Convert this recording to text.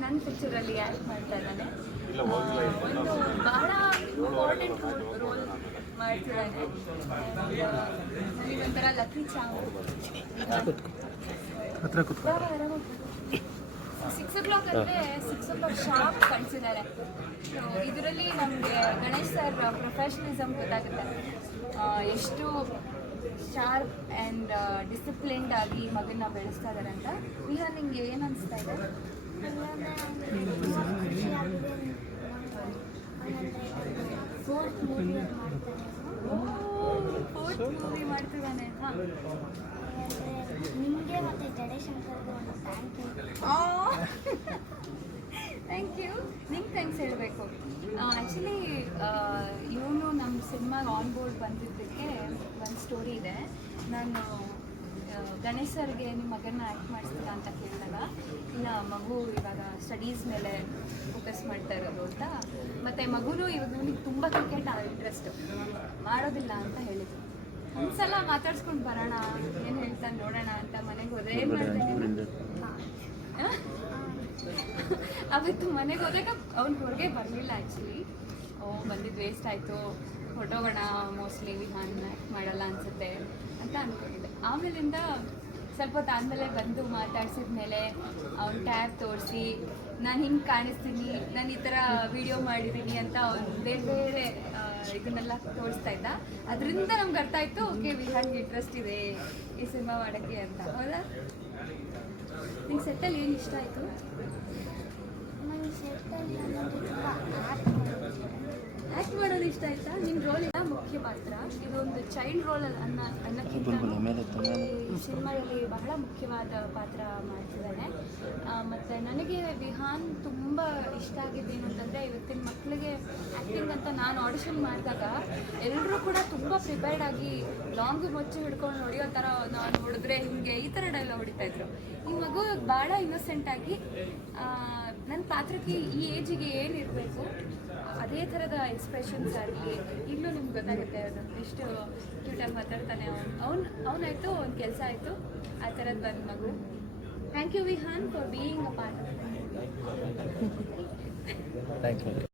ನನ್ನ ಪಿಕ್ಚರಲ್ಲಿ ಆ್ಯಕ್ಟ್ ಮಾಡ್ತಾ ಇದ್ದಾನೆ. ಒಂದು ಬಹಳ ಇಂಪಾರ್ಟೆಂಟ್ ರೋಲ್ ಮಾಡ್ತಿದ್ದಾನೆ. ನನಗೊಂಥರ ಲಕ್ಕಿ ಚಾವು. 6 o'clock ಅಂದರೆ 6 o'clock ಶಾರ್ಪ್ ಕಳಿಸಿದ್ದಾರೆ. ಇದರಲ್ಲಿ ನಮಗೆ ಗಣೇಶ್ ಸರ್ ಪ್ರೊಫೆಷನಲಿಸಮ್ ಗೊತ್ತಾಗುತ್ತೆ. ಎಷ್ಟು ಶಾರ್ಪ್ ಆ್ಯಂಡ್ ಡಿಸಿಪ್ಲಿನ್ಡ್ ಆಗಿ ಮಗನ್ನ ಬೆಳೆಸ್ತಾ ಇದ್ದಾರೆ ಅಂತ. ವಿಹಾನ್, ನಿಂಗೆ ಏನು ಅನಿಸ್ತಾ ಇದೆ? ಫೋರ್ತ್ ಮೂವಿ ಮಾಡ್ತಿದ್ದಾನೆ. ಹಾಂ, ನಿಮಗೆ ಮತ್ತು ಜಡೇಶಂಕರ್ಗೆ ಒಂದು ಥ್ಯಾಂಕ್ ಯು. ನಿಂಗೆ ಥ್ಯಾಂಕ್ಸ್ ಹೇಳಬೇಕು. ಆ್ಯಕ್ಚುಲಿ ಇವನು ನಮ್ಮ ಸಿನಿಮಾಗೆ ಆನ್ ಬೋರ್ಡ್ ಬಂದಿದ್ದಕ್ಕೆ ಒಂದು ಸ್ಟೋರಿ ಇದೆ. ನಾನು ಗಣೇಶ್ ಸರ್ಗೆ ನಿಮ್ಮ ಮಗನ ಆ್ಯಕ್ಟ್ ಮಾಡಿಸ್ತೀರಾ ಅಂತ ಕೇಳಿದಾಗ, ಇಲ್ಲ ಮಗು ಇವಾಗ ಸ್ಟಡೀಸ್ ಮೇಲೆ ಫೋಕಸ್ ಮಾಡ್ತಾ ಇರೋದು ಅಂತ. ಮತ್ತು ಮಗುನೂ ಇವಾಗ ನನಗೆ ತುಂಬ ಕ್ರಿಕೆಟ್ ಇಂಟ್ರೆಸ್ಟು, ಮಾಡೋದಿಲ್ಲ ಅಂತ ಹೇಳಿದ್ರು. ಒಂದ್ಸಲ ಮಾತಾಡ್ಸ್ಕೊಂಡು ಬರೋಣ, ಏನು ಹೇಳ್ತಾನೆ ನೋಡೋಣ ಅಂತ ಮನೆಗೆ ಹೋದ್ರೆ ಏನು ಮಾಡ್ತಾನೆ. ಅವತ್ತು ಮನೆಗೆ ಹೋದಾಗ ಅವ್ನು ಹೊರಗೆ ಬರಲಿಲ್ಲ. ಆ್ಯಕ್ಚುಲಿ ಬಂದಿದ್ದು ವೇಸ್ಟ್ ಆಯಿತು, ಹೊರಟೋಗೋಣ, ಮೋಸ್ಟ್ಲಿ ವಿಹಾನ್ ಆ್ಯಕ್ಟ್ ಮಾಡಲ್ಲ ಅನಿಸುತ್ತೆ ಅಂತ ಅಂದ್ಕೊಂಡಿದ್ದೆ. ಆಮೇಲಿಂದ ಸ್ವಲ್ಪ ಹೊತ್ತು ಆದಮೇಲೆ ಬಂದು ಮಾತಾಡ್ಸಿದ ಮೇಲೆ ಅವ್ನು ಟ್ಯಾಬ್ ತೋರಿಸಿ, ನಾನು ಹಿಂಗೆ ಕಾಣಿಸ್ತೀನಿ, ನಾನು ಈ ಥರ ವಿಡಿಯೋ ಮಾಡಿದ್ದೀನಿ ಅಂತ ಅವ್ನು ಬೇರೆ ಬೇರೆ ಇದನ್ನೆಲ್ಲ ತೋರಿಸ್ತಾ ಇದ್ದ. ಅದರಿಂದ ನಮ್ಗೆ ಅರ್ಥ ಆಯಿತು, ಓಕೆ ವಿಹಾನ್ಗೆ ಇಂಟ್ರೆಸ್ಟ್ ಇದೆ ಈ ಸಿನಿಮಾ ಮಾಡೋಕ್ಕೆ ಅಂತ. ಹೌದಾ? ನಿಂಗೆ ಸೆಟ್ಟಲ್ಲಿ ಏನು ಇಷ್ಟ ಆಯಿತು? ನನಗೆ ಸೆಟ್ಟಲ್ಲಿ ಆ್ಯಕ್ಟ್ ಮಾಡೋದು ಇಷ್ಟ ಆಯ್ತಾ? ನಿನ್ನ ರೋಲ್ ಇಲ್ಲ ಮುಖ್ಯ ಪಾತ್ರ, ಇದೊಂದು ಚೈಲ್ಡ್ ರೋಲ್ ಅನ್ನೋಕ್ಕಿಂತ ಈ ಸಿನಿಮಾದಲ್ಲಿ ಬಹಳ ಮುಖ್ಯವಾದ ಪಾತ್ರ ಮಾಡ್ತಿದ್ದಾನೆ. ಮತ್ತು ನನಗೆ ವಿಹಾನ್ ತುಂಬ ಇಷ್ಟ ಆಗಿದ್ದೇನು ಅಂತಂದರೆ, ಇವತ್ತಿನ ಮಕ್ಕಳಿಗೆ ಆ್ಯಕ್ಟಿಂಗ್ ಅಂತ ನಾನು ಆಡಿಷನ್ ಮಾಡಿದಾಗ ಎಲ್ಲರೂ ಕೂಡ ತುಂಬ ಪ್ರಿಪೇರ್ಡ್ ಆಗಿ ಲಾಂಗು ಮೊಚ್ಚು ಹಿಡ್ಕೊಂಡು ಹೊಡೆಯೋ ಥರ, ನಾನು ಹೊಡೆದ್ರೆ ಹಿಂಗೆ ಈ ಥರ ಡೈಲಾಗ್ ಹೊಡಿತಾಯಿದ್ರು. ಈ ಮಗು ಭಾಳ ಇನ್ನೋಸೆಂಟಾಗಿ ನನ್ನ ಪಾತ್ರಕ್ಕೆ ಈ ಏಜಿಗೆ ಏನಿರಬೇಕು ಅದೇ ಥರದ ಎಕ್ಸ್ಪ್ರೆಷನ್ಸ್ ಆಗಲಿ, ಈಗಲೂ ನಿಮ್ಗೆ ಗೊತ್ತಾಗುತ್ತೆ ಅದು ಎಷ್ಟು ಕ್ಯೂಟಾಗಿ ಮಾತಾಡ್ತಾನೆ. ಅವನಾಯಿತು, ಒಂದು ಕೆಲಸ ಆಯಿತು, ಆ ಥರದ್ದು ಬಂದು ಮಗು. Thank you Vihan for being a part of. Thank you.